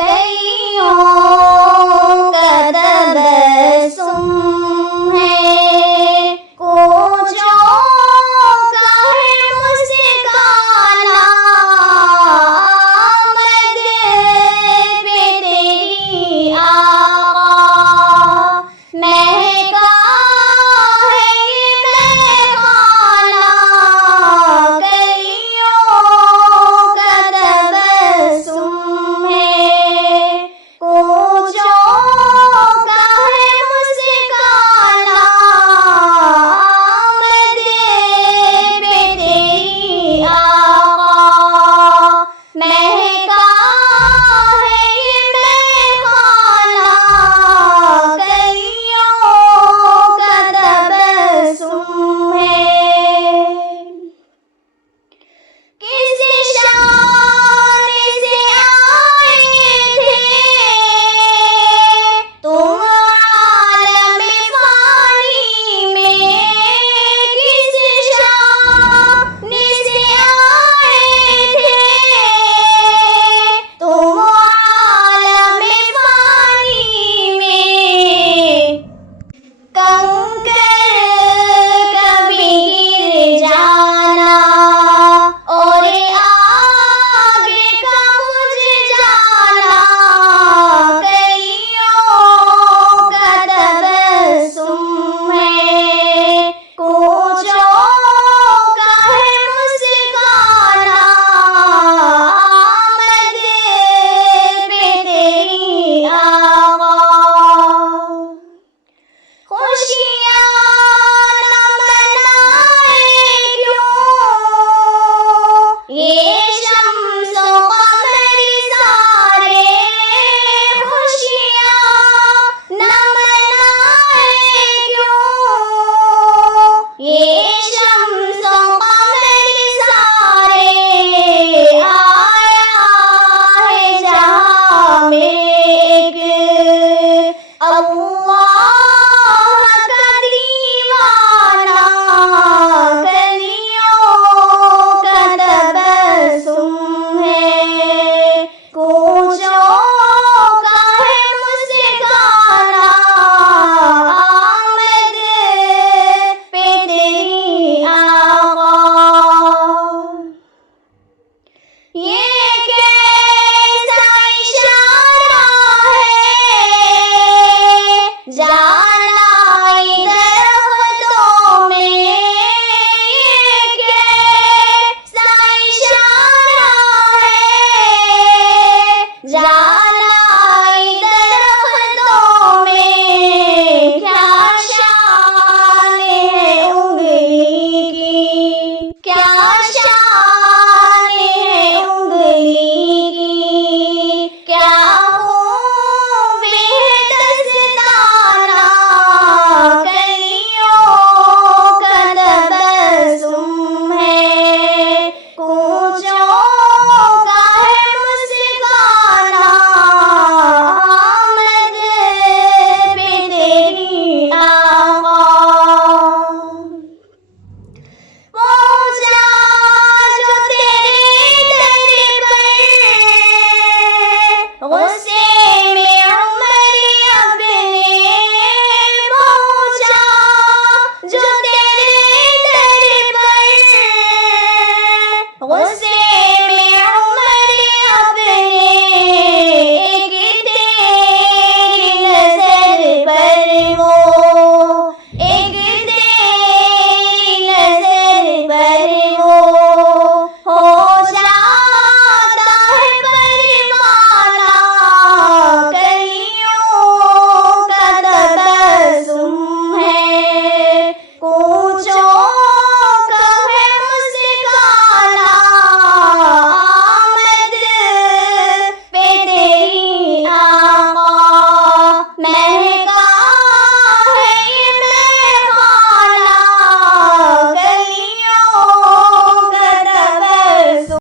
कलियों का तबस्सुम है, कोचों का है मुस्काना, आमद पे तेरी आका, महका है ये महखाना, कलियों का तबस्सुम है, कोचों का है मुस्काना, आमद पे तेरी आका, महका है ये महखाना, कलियों का तबस्सुम है। किसी शान से आए थे तुम आलम फानी में, किसी शान से आए थे तुम आलम फानी में, कंकर कभी गिर जाना और आगे का बुझ जाना, कलियों का तबस्सुम है, कोचों का है मुस्काना, आमद पे तेरी आका, खुशियाँ न मनाए क्यों ये शम्स व कमर सारे, खुशियाँ न मनाए क्यों ये शम्स व कमर सारे, आया है जहाँ में एक अल्लाह का दीवाना, कलियों का तबस्सुम है, कोचों का है मुस्काना, आमद पे तेरी आका, ये कैसा इशारा है जाना दरख्तों में, ये कैसा इशारा है जाना दरख्तों में, क्या शान है उंगली की, क्या शान है उंगली की, क्या खूब है दस्ताना, कलियों का तबस्सुम है, कोचों का है मुस्काना, आमद पे तेरी आका, पहुँचा जो तेरे दर पर, गुस्से